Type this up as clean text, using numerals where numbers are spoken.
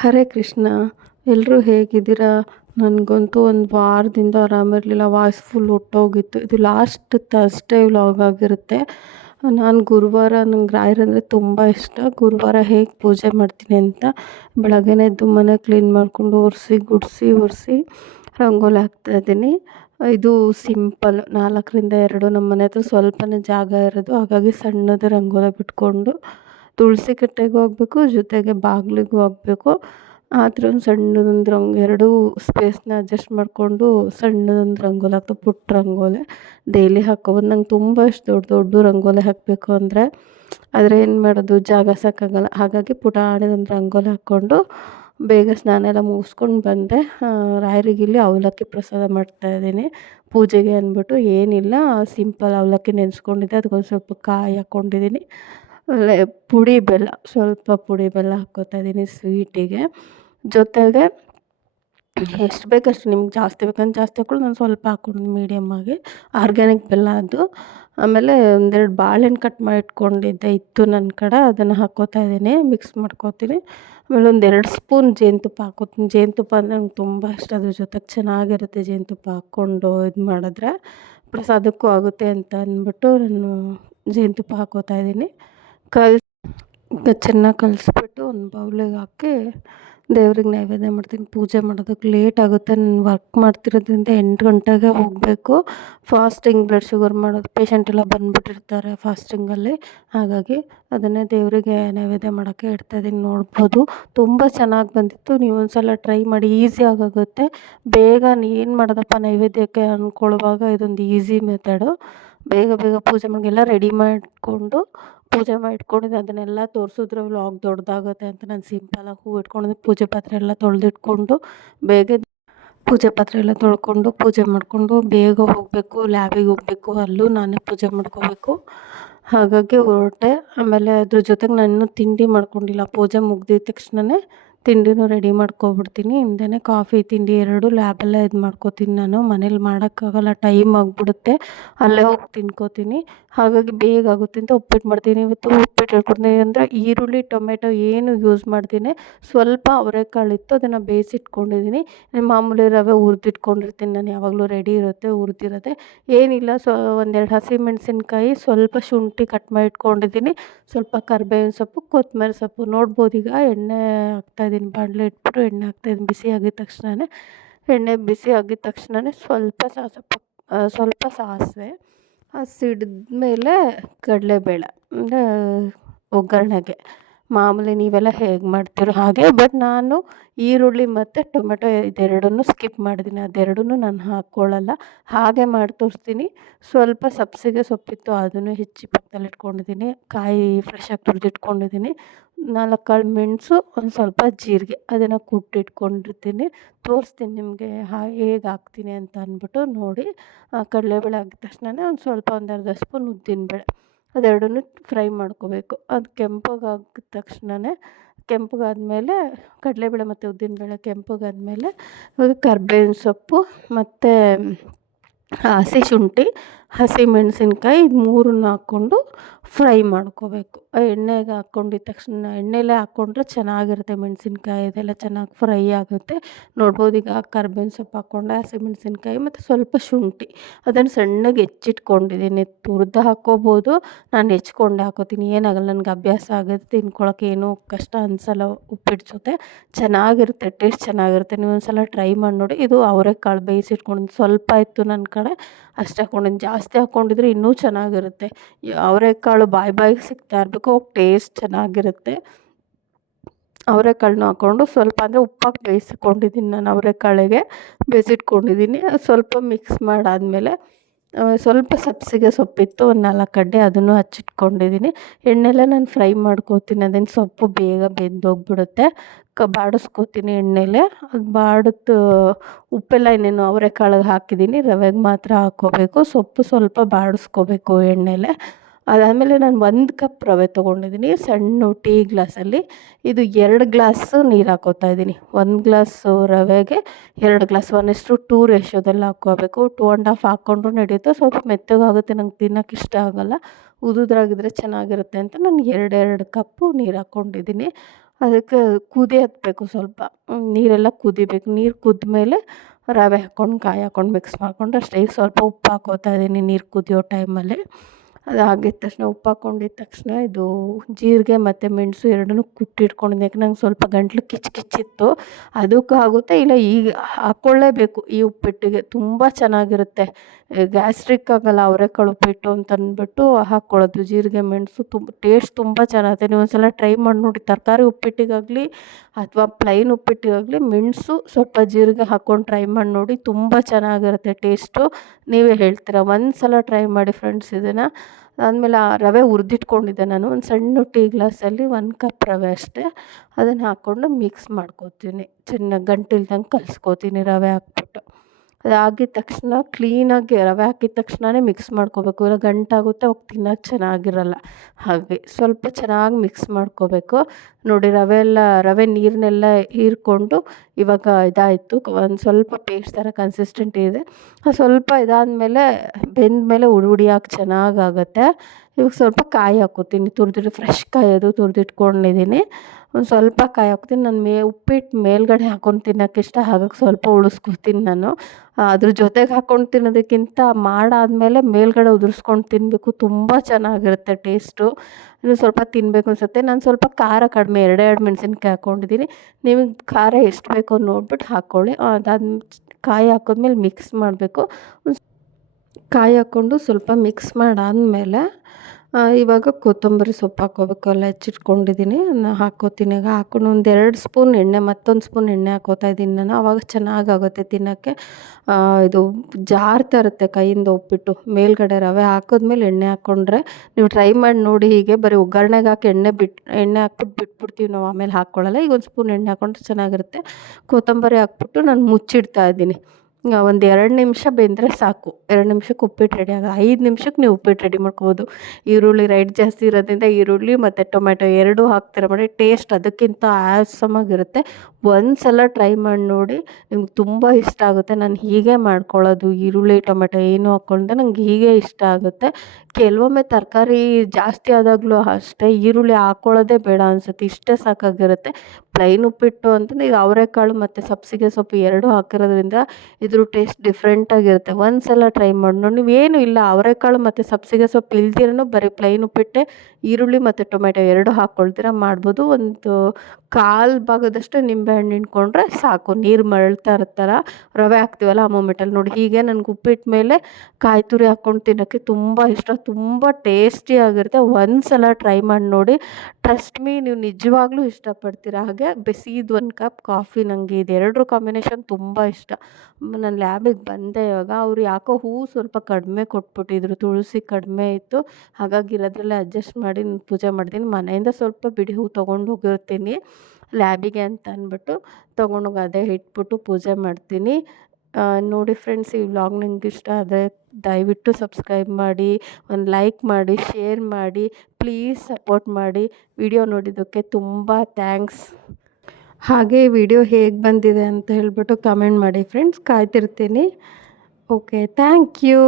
ಹರೇ ಕೃಷ್ಣ. ಎಲ್ಲರೂ ಹೇಗಿದ್ದೀರಾ? ನನಗಂತೂ ಒಂದು ವಾರದಿಂದ ಆರಾಮಿರಲಿಲ್ಲ. Voice full ಹೊಟ್ಟೋಗಿತ್ತು. ಇದು ಲಾಸ್ಟ್ ಥರ್ಸ್ಡೇ ವ್ಲಾಗ್ ಆಗಿರುತ್ತೆ. ನಾನು ಗುರುವಾರ ನಂಗೆ ರಾಯರಂದರೆ ತುಂಬ ಇಷ್ಟ. ಗುರುವಾರ ಹೇಗೆ ಪೂಜೆ ಮಾಡ್ತೀನಿ ಅಂತ ಬೆಳಗ್ಗೆನೇ ಎದ್ದು ಮನೆ ಕ್ಲೀನ್ ಮಾಡಿಕೊಂಡು ಒರೆಸಿ ರಂಗೋಲಿ ಹಾಕ್ತಾಯಿದ್ದೀನಿ. ಇದು ಸಿಂಪಲ್ 4ರಿಂದ 2 ನಮ್ಮ ಮನೆ ಹತ್ರ ಸ್ವಲ್ಪನೇ ಜಾಗ ಇರೋದು. ಹಾಗಾಗಿ ಸಣ್ಣದು ರಂಗೋಲಿ ಬಿಟ್ಕೊಂಡು ತುಳಸಿ ಕಟ್ಟೆಗೂ ಹೋಗಬೇಕು, ಜೊತೆಗೆ ಬಾಗಿಲಿಗೂ ಹೋಗಬೇಕು. ಆ ಥರ ಒಂದು ಸಣ್ಣದೊಂದು ಎರಡೂ ಸ್ಪೇಸ್ನ ಅಡ್ಜಸ್ಟ್ ಮಾಡಿಕೊಂಡು ಸಣ್ಣದೊಂದು ರಂಗೋಲಿ ಹಾಕ್ತಾ ಪುಟ್ಟ ರಂಗೋಲಿ ಡೈಲಿ ಹಾಕ್ಕೊಬೋದು. ನಂಗೆ ತುಂಬ ಇಷ್ಟ ದೊಡ್ಡ ರಂಗೋಲಿ ಹಾಕಬೇಕು ಅಂದರೆ. ಆದರೆ ಏನು ಮಾಡೋದು, ಜಾಗ ಸಾಕಾಗಲ್ಲ. ಹಾಗಾಗಿ ಪುಟಾಣಿದೊಂದು ರಂಗೋಲಿ ಹಾಕ್ಕೊಂಡು ಬೇಗ ಸ್ನಾನ ಎಲ್ಲ ಮುಗಿಸ್ಕೊಂಡು ಬಂದೆ. ರಾಯರಿಗೆ ಇಲ್ಲಿ ಅವಲಕ್ಕಿ ಪ್ರಸಾದ ಮಾಡ್ತಾಯಿದ್ದೀನಿ ಪೂಜೆಗೆ ಅಂದ್ಬಿಟ್ಟು. ಏನಿಲ್ಲ, ಸಿಂಪಲ್ ಅವಲಕ್ಕಿ ನೆನೆಸ್ಕೊಂಡಿದ್ದೆ, ಅದಕ್ಕೊಂದು ಸ್ವಲ್ಪ ಕಾಯಿ ಹಾಕ್ಕೊಂಡಿದ್ದೀನಿ. ಆಮೇಲೆ ಸ್ವಲ್ಪ ಪುಡಿ ಬೆಲ್ಲ ಹಾಕ್ಕೋತಾ ಇದ್ದೀನಿ ಸ್ವೀಟಿಗೆ. ಜೊತೆಗೆ ಎಷ್ಟು ಬೇಕಷ್ಟು, ನಿಮ್ಗೆ ಜಾಸ್ತಿ ಬೇಕಂದ್ರೆ ಜಾಸ್ತಿ ಹಾಕ್ಕೊಳ್ಳಿ. ನಾನು ಸ್ವಲ್ಪ ಹಾಕ್ಕೊಂಡು ಮೀಡಿಯಮ್ಮಾಗಿ ಆರ್ಗ್ಯಾನಿಕ್ ಬೆಲ್ಲ ಅದು. ಆಮೇಲೆ ಒಂದೆರಡು ಬಾಳೆಹಣ್ಣು ಕಟ್ ಮಾಡಿ ಇತ್ತು ನನ್ನ ಕಡೆ, ಅದನ್ನು ಹಾಕ್ಕೋತಾ ಇದ್ದೀನಿ, ಮಿಕ್ಸ್ ಮಾಡ್ಕೋತೀನಿ. ಆಮೇಲೆ 2 ಸ್ಪೂನ್ ಜೇನುತುಪ್ಪ ಹಾಕ್ಕೋತೀನಿ. ಜೇನುತುಪ್ಪ ಅಂದರೆ ನಂಗೆ ತುಂಬ ಇಷ್ಟ. ಅದ್ರ ಜೊತೆಗೆ ಚೆನ್ನಾಗಿರುತ್ತೆ ಜೇನುತುಪ್ಪ ಹಾಕ್ಕೊಂಡು ಇದು ಮಾಡಿದ್ರೆ, ಪ್ರಸಾದಕ್ಕೂ ಆಗುತ್ತೆ ಅಂತ ಅಂದ್ಬಿಟ್ಟು ನಾನು ಜೇನುತುಪ್ಪ ಹಾಕ್ಕೋತಾ ಇದ್ದೀನಿ. ಚೆನ್ನಾಗಿ ಕಲಿಸ್ಬಿಟ್ಟು ಒಂದು ಬೌಲಿಗೆ ಹಾಕಿ ದೇವ್ರಿಗೆ ನೈವೇದ್ಯ ಮಾಡ್ತೀನಿ. ಪೂಜೆ ಮಾಡೋದಕ್ಕೆ ಲೇಟ್ ಆಗುತ್ತೆ. ನಾನು ವರ್ಕ್ ಮಾಡ್ತಿರೋದ್ರಿಂದ 8 ಗಂಟೆಗೆ ಹೋಗಬೇಕು. ಫಾಸ್ಟಿಂಗ್ ಬ್ಲಡ್ ಶುಗರ್ ಮಾಡೋದು ಪೇಷಂಟ್ ಎಲ್ಲ ಬಂದುಬಿಟ್ಟಿರ್ತಾರೆ ಫಾಸ್ಟಿಂಗಲ್ಲಿ. ಹಾಗಾಗಿ ಅದನ್ನೇ ದೇವರಿಗೆ ನೈವೇದ್ಯ ಮಾಡೋಕ್ಕೆ ಇಡ್ತಾಯಿದ್ದೀನಿ. ನೋಡ್ಬೋದು ತುಂಬ ಚೆನ್ನಾಗಿ ಬಂದಿತ್ತು. ನೀವು ಒಂದು ಸಲ ಟ್ರೈ ಮಾಡಿ, ಈಸಿಯಾಗಿ ಆಗುತ್ತೆ. ಬೇಗ ಏನು ಮಾಡೋದಪ್ಪ ನೈವೇದ್ಯಕ್ಕೆ ಅಂದ್ಕೊಳ್ಳುವಾಗ ಇದೊಂದು ಈಸಿ ಮೆಥಡು. ಬೇಗ ಪೂಜೆ ಮಾಡಿ ಎಲ್ಲ ರೆಡಿ ಮಾಡಿಕೊಂಡು ಪೂಜೆ ಮಾಡಿ ಇಟ್ಕೊಂಡಿದ್ದೆ. ಅದನ್ನೆಲ್ಲ ತೋರಿಸಿದ್ರೆ ವ್ಲಾಗ್ ದೊಡ್ಡದಾಗುತ್ತೆ ಅಂತ ನಾನು ಸಿಂಪಲಾಗಿ ಹೂವು ಇಟ್ಕೊಂಡಿದ್ದೆ. ಪೂಜೆ ಪಾತ್ರೆ ಎಲ್ಲ ತೊಳೆದಿಟ್ಕೊಂಡು ಪೂಜೆ ಪಾತ್ರೆ ಎಲ್ಲ ತೊಳ್ಕೊಂಡು ಪೂಜೆ ಮಾಡಿಕೊಂಡು ಬೇಗ ಹೋಗಬೇಕು, ಲ್ಯಾಬಿಗೆ ಹೋಗಬೇಕು. ಅಲ್ಲೂ ನಾನೇ ಪೂಜೆ ಮಾಡ್ಕೋಬೇಕು. ಹಾಗಾಗಿ ಹೊರಟೆ. ಆಮೇಲೆ ಅದ್ರ ಜೊತೆಗೆ ನಾನು ಇನ್ನೂ ತಿಂಡಿ ಮಾಡ್ಕೊಂಡಿಲ್ಲ. ಪೂಜೆ ಮುಗ್ದಿದ ತಕ್ಷಣವೇ ತಿಂಡಿನೂ ರೆಡಿ ಮಾಡ್ಕೊಬಿಡ್ತೀನಿ. ಹಿಂದೆಯೇ ಕಾಫಿ ತಿಂಡಿ 2 ಲ್ಯಾಬಲ್ಲೇ ಇದು ಮಾಡ್ಕೋತೀನಿ. ನಾನು ಮನೇಲಿ ಮಾಡೋಕ್ಕಾಗಲ್ಲ, ಟೈಮ್ ಆಗಿಬಿಡುತ್ತೆ. ಅಲ್ಲೇ ಹೋಗಿ ತಿನ್ಕೋತೀನಿ. ಹಾಗಾಗಿ ಬೇಗ ಆಗುತ್ತೆ ಅಂತ ಉಪ್ಪಿಟ್ಟು ಮಾಡ್ತೀನಿ. ಇವತ್ತು ಉಪ್ಪಿಟ್ಟು ಹೇಳ್ಕೊಡ್ತೀನಿ ಅಂದರೆ ಈರುಳ್ಳಿ ಟೊಮೆಟೊ ಏನು ಯೂಸ್ ಮಾಡ್ತೀನಿ. ಸ್ವಲ್ಪ ಅವರೆಕಾಳು ಇತ್ತು, ಅದನ್ನು ಬೇಯಿಸಿಟ್ಕೊಂಡಿದ್ದೀನಿ. ಮಾಮೂಲಿ ರವೆ ಹುರಿದಿಟ್ಕೊಂಡಿರ್ತೀನಿ ನಾನು, ಯಾವಾಗಲೂ ರೆಡಿ ಇರುತ್ತೆ ಹುರಿದಿರೋದೆ. ಏನಿಲ್ಲ, ಒಂದೆರಡು ಹಸಿಮೆಣಸಿನ್ಕಾಯಿ, ಸ್ವಲ್ಪ ಶುಂಠಿ ಕಟ್ ಮಾಡಿ ಇಟ್ಕೊಂಡಿದ್ದೀನಿ, ಸ್ವಲ್ಪ ಕರಿಬೇವಿನ ಸೊಪ್ಪು, ಕೊತ್ತಂಬರಿ ಸೊಪ್ಪು. ನೋಡ್ಬೋದು ಈಗ ಎಣ್ಣೆ ಹಾಕ್ತಾಯಿದ್ದೀನಿ. ಬಾಣಲೆ ಇಟ್ಬಿಟ್ಟು ಎಣ್ಣೆ ಹಾಕ್ತಾಯಿದ್ದೀನಿ. ಬಿಸಿ ಆಗಿದ ತಕ್ಷಣವೇ ಸ್ವಲ್ಪ ಸಾಸಿವೆ ಸಿಡಿದ್ಮೇಲೆ ಕಡಲೆಬೇಳೆ ಅಂದರೆ ಒಗ್ಗರಣೆಗೆ ಮಾಮೂಲಿ ನೀವೆಲ್ಲ ಹೇಗೆ ಮಾಡ್ತೀರೋ ಹಾಗೆ. ಬಟ್ ನಾನು ಈರುಳ್ಳಿ ಮತ್ತು ಟೊಮೆಟೊ ಇದೆರಡನ್ನೂ ಸ್ಕಿಪ್ ಮಾಡಿದ್ದೀನಿ. ಅದೆರಡನ್ನೂ ನಾನು ಹಾಕ್ಕೊಳ್ಳಲ್ಲ, ಹಾಗೆ ಮಾಡಿ ತೋರಿಸ್ತೀನಿ. ಸ್ವಲ್ಪ ಸಬ್ಬಸಿಗೆ ಸೊಪ್ಪಿತ್ತು, ಅದನ್ನು ಹೆಚ್ಚಿ ಪಕ್ಕದಲ್ಲಿ ಇಟ್ಕೊಂಡಿದ್ದೀನಿ. ಕಾಯಿ ಫ್ರೆಶಾಗಿ ತುರಿದಿಟ್ಕೊಂಡಿದ್ದೀನಿ. 4 ಕಾಳು ಮೆಣಸು, ಒಂದು ಸ್ವಲ್ಪ ಜೀರಿಗೆ, ಅದನ್ನು ಕುಟ್ಟಿಟ್ಕೊಂಡಿರ್ತೀನಿ. ತೋರಿಸ್ತೀನಿ ನಿಮಗೆ ಹೇಗೆ ಹಾಕ್ತೀನಿ ಅಂತ ಅಂದ್ಬಿಟ್ಟು ನೋಡಿ. ಕಡಲೆಬೇಳೆ ಆಗಿದ ತಕ್ಷಣವೇ ಒಂದರ್ಧ ಸ್ಪೂನ್ ಉದ್ದಿನಬೇಳೆ, ಅದೆರಡನ್ನೂ ಫ್ರೈ ಮಾಡ್ಕೋಬೇಕು. ಅದು ಕೆಂಪಗಾದ್ಮೇಲೆ ಕಡಲೆಬೇಳೆ ಮತ್ತು ಉದ್ದಿನಬೇಳೆ ಕೆಂಪಗಾದ್ಮೇಲೆ ಕರ್ಬೇವಿನ ಸೊಪ್ಪು ಮತ್ತು ಹಸಿ ಶುಂಠಿ, ಹಸಿಮೆಣಸಿನ್ಕಾಯಿ, ಇದು 3 ಹಾಕ್ಕೊಂಡು ಫ್ರೈ ಮಾಡ್ಕೋಬೇಕು. ಎಣ್ಣೆಗೆ ಹಾಕ್ಕೊಂಡಿದ್ದ ತಕ್ಷಣ ಎಣ್ಣೆಲೇ ಹಾಕ್ಕೊಂಡ್ರೆ ಚೆನ್ನಾಗಿರುತ್ತೆ. ಮೆಣಸಿನ್ಕಾಯಿ ಇದೆಲ್ಲ ಚೆನ್ನಾಗಿ ಫ್ರೈ ಆಗುತ್ತೆ. ನೋಡ್ಬೋದು ಈಗ ಕರ್ಬೇವಿನ ಸೊಪ್ಪು ಹಾಕ್ಕೊಂಡೆ, ಹಸಿಮೆಣಸಿನ್ಕಾಯಿ ಮತ್ತು ಸ್ವಲ್ಪ ಶುಂಠಿ, ಅದನ್ನು ಸಣ್ಣಗೆ ಹೆಚ್ಚಿಟ್ಕೊಂಡಿದ್ದೀನಿ. ತುರಿದು ಹಾಕ್ಕೋಬೋದು, ನಾನು ಹೆಚ್ಕೊಂಡೆ ಹಾಕ್ಕೋತೀನಿ. ಏನಾಗಲ್ಲ, ನನಗೆ ಅಭ್ಯಾಸ ಆಗುತ್ತೆ. ತಿನ್ಕೊಳಕ್ಕೆ ಏನೂ ಕಷ್ಟ ಅನಿಸಲ್ಲ. ಉಪ್ಪಿಟ್ಟು ಜೊತೆ ಚೆನ್ನಾಗಿರುತ್ತೆ, ಟೇಸ್ಟ್ ಚೆನ್ನಾಗಿರುತ್ತೆ. ನೀವು ಒಂದು ಸಲ ಟ್ರೈ ಮಾಡಿ ನೋಡಿ. ಇದು ಅವರೆಕಾಳು ಬೇಯಿಸಿಟ್ಕೊಂಡಿದ್ದು ಸ್ವಲ್ಪ ಇತ್ತು ನನ್ನ ಕಡೆ, ಅಷ್ಟು ಹಾಕ್ಕೊಂಡಿದ್ದೀನಿ. ಜಾಸ್ತಿ ಹಾಕ್ಕೊಂಡಿದ್ರೆ ಇನ್ನೂ ಚೆನ್ನಾಗಿರುತ್ತೆ. ಅವರೆಕಾಳು ಬಾಯಿಗೆ ಸಿಗ್ತಾ ಇರಬೇಕು, ಟೇಸ್ಟ್ ಚೆನ್ನಾಗಿರುತ್ತೆ. ಅವರೆಕಾಳನ್ನ ಹಾಕ್ಕೊಂಡು ಸ್ವಲ್ಪ ಅಂದರೆ ಉಪ್ಪಾಕಿ ಬೇಯಿಸ್ಕೊಂಡಿದ್ದೀನಿ ನಾನು. ಅವರೆಕಾಳಿಗೆ ಬೇಯಿಸಿಟ್ಕೊಂಡಿದ್ದೀನಿ. ಸ್ವಲ್ಪ ಮಿಕ್ಸ್ ಮಾಡಾದಮೇಲೆ ಸ್ವಲ್ಪ ಸಬ್ಬಸಿಗೆ ಸೊಪ್ಪಿತ್ತು, ಒಂದು 4 ಕಡ್ಡಿ, ಅದನ್ನು ಹಚ್ಚಿಟ್ಕೊಂಡಿದ್ದೀನಿ. ಎಣ್ಣೆಲೆ ನಾನು ಫ್ರೈ ಮಾಡ್ಕೋತೀನಿ. ಅದೇನು ಸೊಪ್ಪು ಬೇಗ ಬೆಂದೋಗ್ಬಿಡುತ್ತೆ. ಬಾಡಿಸ್ಕೋತೀನಿ ಎಣ್ಣೆಲೆ. ಅದು ಬಾಡಿದ್ದು ಉಪ್ಪೆಲ್ಲ ಇನ್ನೇನು ಅವರೆಕಾಳಿಗೆ ಹಾಕಿದ್ದೀನಿ, ರವೆಗೆ ಮಾತ್ರ ಹಾಕ್ಕೋಬೇಕು. ಸೊಪ್ಪು ಸ್ವಲ್ಪ ಬಾಡಿಸ್ಕೋಬೇಕು ಎಣ್ಣೆಲೆ. ಅದಾದಮೇಲೆ ನಾನು 1 ಕಪ್ ರವೆ ತೊಗೊಂಡಿದ್ದೀನಿ, ಸಣ್ಣ ಟೀ ಗ್ಲಾಸಲ್ಲಿ. ಇದು 2 ಗ್ಲಾಸು ನೀರು ಹಾಕ್ಕೋತಾ ಇದ್ದೀನಿ. 1 ಗ್ಲಾಸು ರವೆಗೆ 2 ಗ್ಲಾಸ್, 1:2 ರೇಷ್ಯೋದಲ್ಲಿ ಹಾಕ್ಕೋಬೇಕು. 2.5 ಹಾಕ್ಕೊಂಡ್ರೂ ನಡೆಯುತ್ತೆ. ಸ್ವಲ್ಪ ಮೆತ್ತಗಾಗುತ್ತೆ, ನಂಗೆ ತಿನ್ನೋಕೆ ಇಷ್ಟ ಆಗೋಲ್ಲ. ಉದುದ್ರಾಗಿದ್ದರೆ ಚೆನ್ನಾಗಿರುತ್ತೆ ಅಂತ ನಾನು 2 ಕಪ್ಪು ನೀರು ಹಾಕ್ಕೊಂಡಿದ್ದೀನಿ. ಅದಕ್ಕೆ ಕುದಿ ಹತ್ತಬೇಕು ಸ್ವಲ್ಪ. ನೀರೆಲ್ಲ ಕುದಿಬೇಕು. ನೀರು ಕುದ್ಮೇಲೆ ರವೆ ಹಾಕ್ಕೊಂಡು ಕಾಯಿ ಹಾಕ್ಕೊಂಡು ಮಿಕ್ಸ್ ಮಾಡಿಕೊಂಡು ಅಷ್ಟೇ. ಈಗ ಸ್ವಲ್ಪ ಉಪ್ಪು ಹಾಕ್ಕೋತಾ ಇದ್ದೀನಿ ನೀರು ಕುದಿಯೋ ಟೈಮಲ್ಲಿ. ಅದು ಆಗಿದ ತಕ್ಷಣ ಉಪ್ಪು ಹಾಕ್ಕೊಂಡಿದ್ದ ತಕ್ಷಣ ಇದು ಜೀರಿಗೆ ಮತ್ತು ಮೆಣಸು ಎರಡನ್ನೂ ಕುಟ್ಟಿಟ್ಕೊಂಡಿದ್ದೆ. ಯಾಕೆ ನಂಗೆ ಸ್ವಲ್ಪ ಗಂಟ್ಲು ಕಿಚ್ಚಿತ್ತು. ಅದಕ್ಕೂ ಆಗುತ್ತೆ, ಇಲ್ಲ ಈಗ ಹಾಕ್ಕೊಳ್ಳೇಬೇಕು ಈ ಉಪ್ಪಿಟ್ಟಿಗೆ. ತುಂಬ ಚೆನ್ನಾಗಿರುತ್ತೆ. ಗ್ಯಾಸ್ಟ್ರಿಕ್ ಆಗಲ್ಲ ಅವರೆಕಾಳು ಉಪ್ಪಿಟ್ಟು ಅಂತಂದ್ಬಿಟ್ಟು ಹಾಕ್ಕೊಳ್ಳೋದು. ಜೀರಿಗೆ ಮೆಣಸು ಟೇಸ್ಟ್ ತುಂಬ ಚೆನ್ನಾಗಿರುತ್ತೆ. ನೀವು ಒಂದು ಸಲ ಟ್ರೈ ಮಾಡಿ ನೋಡಿ. ತರಕಾರಿ ಉಪ್ಪಿಟ್ಟಿಗಾಗಲಿ ಅಥವಾ ಪ್ಲೈನ್ ಉಪ್ಪಿಟ್ಟಿಗಾಗಲಿ ಮೆಣಸು ಸ್ವಲ್ಪ ಜೀರಿಗೆ ಹಾಕ್ಕೊಂಡು ಟ್ರೈ ಮಾಡಿ ನೋಡಿ. ತುಂಬ ಚೆನ್ನಾಗಿರುತ್ತೆ ಟೇಸ್ಟು. ನೀವೇ ಹೇಳ್ತೀರ. ಒಂದು ಸಲ ಟ್ರೈ ಮಾಡಿ ಫ್ರೆಂಡ್ಸ್ ಇದನ್ನು. ಆದಮೇಲೆ ಆ ರವೆ ಹುರಿದಿಟ್ಕೊಂಡಿದ್ದೆ ನಾನು. ಒಂದು ಸಣ್ಣ ಟೀ ಗ್ಲಾಸಲ್ಲಿ 1 ಕಪ್ ರವೆ ಅಷ್ಟೇ. ಅದನ್ನು ಹಾಕ್ಕೊಂಡು ಮಿಕ್ಸ್ ಮಾಡ್ಕೊತೀನಿ. ಚೆನ್ನಾಗಿ ಗಂಟಿಲ್ದಂಗೆ ಕಲಿಸ್ಕೋತೀನಿ ರವೆ ಹಾಕ್ಬಿಟ್ಟು. ಅದಾಗಿದ ತಕ್ಷಣ ಕ್ಲೀನಾಗಿ ರವೆ ಹಾಕಿದ ತಕ್ಷಣವೇ ಮಿಕ್ಸ್ ಮಾಡ್ಕೋಬೇಕು. ಇಲ್ಲ ಗಂಟಾಗುತ್ತೆ, ಅವಾಗ ತಿನ್ನೋಕೆ ಚೆನ್ನಾಗಿರಲ್ಲ. ಹಾಗೆ ಸ್ವಲ್ಪ ಚೆನ್ನಾಗಿ ಮಿಕ್ಸ್ ಮಾಡ್ಕೋಬೇಕು. ನೋಡಿ ರವೆ ನೀರನ್ನೆಲ್ಲ ಹೀರ್ಕೊಂಡು ಇವಾಗ ಇದಾಯಿತು. ಒಂದು ಸ್ವಲ್ಪ ಪೇಸ್ಟ್ ಥರ ಕನ್ಸಿಸ್ಟೆಂಟ್ ಇದೆ. ಸ್ವಲ್ಪ ಇದಾದಮೇಲೆ ಬೆಂದಮೇಲೆ ಹುಡಿಯಾಕೆ ಚೆನ್ನಾಗಾಗುತ್ತೆ. ಇವಾಗ ಸ್ವಲ್ಪ ಕಾಯಿ ಹಾಕ್ಕೋತೀನಿ. ಫ್ರೆಶ್ ಕಾಯಿ ಅದು ತುರಿದಿಟ್ಕೊಂಡಿದ್ದೀನಿ. ಒಂದು ಸ್ವಲ್ಪ ಕಾಯಿ ಹಾಕ್ತೀನಿ. ನಾನು ಉಪ್ಪಿಟ್ಟು ಮೇಲ್ಗಡೆ ಹಾಕ್ಕೊಂಡು ತಿನ್ನೋಕೆ ಇಷ್ಟ, ಹಾಗಾಗಿ ಸ್ವಲ್ಪ ಉಳಿಸ್ಕೊತೀನಿ ನಾನು. ಅದ್ರ ಜೊತೆಗೆ ಹಾಕ್ಕೊಂಡು ತಿನ್ನೋದಕ್ಕಿಂತ ಮಾಡಾದಮೇಲೆ ಮೇಲ್ಗಡೆ ಉದುರಿಸ್ಕೊಂಡು ತಿನ್ನಬೇಕು. ತುಂಬ ಚೆನ್ನಾಗಿರುತ್ತೆ ಟೇಸ್ಟು. ಇನ್ನು ಸ್ವಲ್ಪ ತಿನ್ನಬೇಕು ಅನಿಸುತ್ತೆ. ನಾನು ಸ್ವಲ್ಪ ಖಾರ ಕಡಿಮೆ 2 ಮೆಣಸಿನ್ಕಾಯಿ ಹಾಕ್ಕೊಂಡಿದ್ದೀನಿ. ನಿಮಗೆ ಖಾರ ಎಷ್ಟು ಬೇಕೋ ನೋಡ್ಬಿಟ್ಟು ಹಾಕ್ಕೊಳ್ಳಿ. ಕಾಯಿ ಹಾಕಿದ್ಮೇಲೆ ಮಿಕ್ಸ್ ಮಾಡಬೇಕು. ಕಾಯಿ ಹಾಕ್ಕೊಂಡು ಸ್ವಲ್ಪ ಮಿಕ್ಸ್ ಮಾಡಾದಮೇಲೆ ಇವಾಗ ಕೊತ್ತಂಬರಿ ಸೊಪ್ಪು ಹಾಕ್ಕೋಬೇಕು. ಎಲ್ಲ ಹೆಚ್ಚಿಟ್ಕೊಂಡಿದ್ದೀನಿ, ಹಾಕ್ಕೋತೀನಿ. ಈಗ ಹಾಕ್ಕೊಂಡು ಒಂದು 2 ಸ್ಪೂನ್ ಎಣ್ಣೆ, ಮತ್ತೊಂದು ಸ್ಪೂನ್ ಎಣ್ಣೆ ಹಾಕ್ಕೋತಾ ಇದ್ದೀನಿ ನಾನು. ಆವಾಗ ಚೆನ್ನಾಗಾಗುತ್ತೆ ತಿನ್ನೋಕ್ಕೆ. ಇದು ಜಾರ್ತಾ ಇರುತ್ತೆ ಕೈಯಿಂದ ಉಪ್ಪಿಟ್ಟು. ಮೇಲ್ಗಡೆ ರವೆ ಹಾಕಿದ್ಮೇಲೆ ಎಣ್ಣೆ ಹಾಕ್ಕೊಂಡ್ರೆ ನೀವು ಟ್ರೈ ಮಾಡಿ ನೋಡಿ. ಹೀಗೆ ಬರೀ ಒಗ್ಗರಣೆಗೆ ಹಾಕಿ ಎಣ್ಣೆ ಹಾಕ್ಬಿಟ್ಟು ಬಿಟ್ಬಿಡ್ತೀವಿ ನಾವು, ಆಮೇಲೆ ಹಾಕ್ಕೊಳ್ಳಲ್ಲ. ಈಗ ಒಂದು ಸ್ಪೂನ್ ಎಣ್ಣೆ ಹಾಕ್ಕೊಂಡ್ರೆ ಚೆನ್ನಾಗಿರುತ್ತೆ. ಕೊತ್ತಂಬರಿ ಹಾಕ್ಬಿಟ್ಟು ನಾನು ಮುಚ್ಚಿಡ್ತಾ ಇದ್ದೀನಿ. ಒಂದು 2 ನಿಮಿಷ ಬೆಂದರೆ ಸಾಕು. 2 ನಿಮಿಷಕ್ಕೆ ಉಪ್ಪಿಟ್ಟು ರೆಡಿ 5 ನಿಮಿಷಕ್ಕೆ ನೀವು ಉಪ್ಪಿಟ್ಟು ರೆಡಿ ಮಾಡ್ಕೋಬೋದು. ಈರುಳ್ಳಿ ರೇಟ್ ಜಾಸ್ತಿ ಇರೋದ್ರಿಂದ ಈರುಳ್ಳಿ ಮತ್ತು ಟೊಮೆಟೊ ಎರಡೂ ಹಾಕ್ತೀರ ಮಾಡಿ ಟೇಸ್ಟ್ ಅದಕ್ಕಿಂತ ಆಸಮಾಗಿರುತ್ತೆ. ಒಂದು ಸಲ ಟ್ರೈ ಮಾಡಿ ನೋಡಿ, ನಿಮ್ಗೆ ತುಂಬ ಇಷ್ಟ ಆಗುತ್ತೆ. ನಾನು ಹೀಗೆ ಮಾಡ್ಕೊಳ್ಳೋದು. ಈರುಳ್ಳಿ ಟೊಮೆಟೊ ಏನೂ ಹಾಕ್ಕೊಳ್ದೆ ನಂಗೆ ಹೀಗೆ ಇಷ್ಟ ಆಗುತ್ತೆ. ಕೆಲವೊಮ್ಮೆ ತರಕಾರಿ ಜಾಸ್ತಿ ಆದಾಗಲೂ ಅಷ್ಟೇ ಈರುಳ್ಳಿ ಹಾಕ್ಕೊಳ್ಳೋದೇ ಬೇಡ ಅನಿಸುತ್ತೆ. ಇಷ್ಟೇ ಸಾಕಾಗಿರುತ್ತೆ. ಪ್ಲೈನ್ ಉಪ್ಪಿಟ್ಟು ಅಂತಂದರೆ ಈಗ ಅವರೆಕಾಳು ಮತ್ತು ಸಬ್ಬಸಿಗೆ ಸೊಪ್ಪು ಎರಡೂ ಹಾಕಿರೋದ್ರಿಂದ ಇದ್ರ ಟೇಸ್ಟ್ ಡಿಫ್ರೆಂಟಾಗಿರುತ್ತೆ. ಒಂದು ಸಲ ಟ್ರೈ ಮಾಡಿ ನೋಡಿ. ನೀವೇನು ಇಲ್ಲ, ಅವರೆಕಾಳು ಮತ್ತು ಸಬ್ಬಸಿಗೆ ಸೊಪ್ಪು ಇಲ್ದಿರನೂ ಬರೀ ಪ್ಲೈನ್ ಉಪ್ಪಿಟ್ಟೆ ಈರುಳ್ಳಿ ಮತ್ತು ಟೊಮೆಟೊ ಎರಡೂ ಹಾಕ್ಕೊಳ್ತೀರ ಮಾಡ್ಬೋದು. ಒಂದು 1/4 ಭಾಗದಷ್ಟು ನಿಂಬೆಹಣ್ಣು ಹಿಂಡ್ಕೊಂಡ್ರೆ ಸಾಕು. ನೀರು ಮರಳ್ತಾ ಇರ್ತಾರ ರವೆ ಹಾಕ್ತೀವಲ್ಲ ಆ ಮೂಮೆಂಟಲ್ಲಿ ನೋಡಿ. ಹೀಗೆ ನನಗೆ ಉಪ್ಪಿಟ್ಟು ಮೇಲೆ ಕಾಯಿ ತುರಿ ಹಾಕ್ಕೊಂಡು ತಿನ್ನೋಕ್ಕೆ ತುಂಬ ಇಷ್ಟ. ತುಂಬ ಟೇಸ್ಟಿಯಾಗಿರುತ್ತೆ. ಒಂದು ಸಲ ಟ್ರೈ ಮಾಡಿ ನೋಡಿ. ಟ್ರಸ್ಟ್ ಮೀ, ನೀವು ನಿಜವಾಗ್ಲೂ ಇಷ್ಟಪಡ್ತೀರ. ಹಾಗೆ ಬಿಸಿದು 1 ಕಪ್ ಕಾಫಿ, ನನಗೆ ಇದೆರಡರ ಕಾಂಬಿನೇಷನ್ ತುಂಬ ಇಷ್ಟ. ನಾನು ಲ್ಯಾಬಿಗೆ ಬಂದೆ ಇವಾಗ. ಅವ್ರು ಯಾಕೋ ಹೂವು ಸ್ವಲ್ಪ ಕಡಿಮೆ ಕೊಟ್ಬಿಟ್ಟಿದ್ರು, ತುಳಸಿ ಕಡಿಮೆ ಇತ್ತು. ಹಾಗಾಗಿ ಇರೋದ್ರಲ್ಲೇ ಅಡ್ಜಸ್ಟ್ ಮಾಡಿ ನಾನು ಪೂಜೆ ಮಾಡ್ತೀನಿ. ಮನೆಯಿಂದ ಸ್ವಲ್ಪ ಬಿಡಿ ಹೂವು ತೊಗೊಂಡು ಹೋಗಿರ್ತೀನಿ ಲ್ಯಾಬಿಗೆ ಅಂತ ಅಂದ್ಬಿಟ್ಟು. ತೊಗೊಂಡೋಗಿ ಅದೇ ಇಟ್ಬಿಟ್ಟು ಪೂಜೆ ಮಾಡ್ತೀನಿ. ನೋಡಿ ಫ್ರೆಂಡ್ಸ್, ಈ ವ್ಲಾಗ್ ನಿಂಗೆ ಇಷ್ಟ ಆದರೆ ದಯವಿಟ್ಟು ಸಬ್ಸ್ಕ್ರೈಬ್ ಮಾಡಿ, ಒಂದು ಲೈಕ್ ಮಾಡಿ, ಶೇರ್ ಮಾಡಿ, ಪ್ಲೀಸ್ ಸಪೋರ್ಟ್ ಮಾಡಿ. ವಿಡಿಯೋ ನೋಡಿದ್ದಕ್ಕೆ ತುಂಬ ಥ್ಯಾಂಕ್ಸ್. ಹಾಗೆ ವಿಡಿಯೋ ಹೇಗೆ ಬಂದಿದೆ ಅಂತ ಹೇಳ್ಬಿಟ್ಟು ಕಮೆಂಟ್ ಮಾಡಿ ಫ್ರೆಂಡ್ಸ್. ಕಾಯ್ತಿರ್ತೀನಿ. Okay, thank you.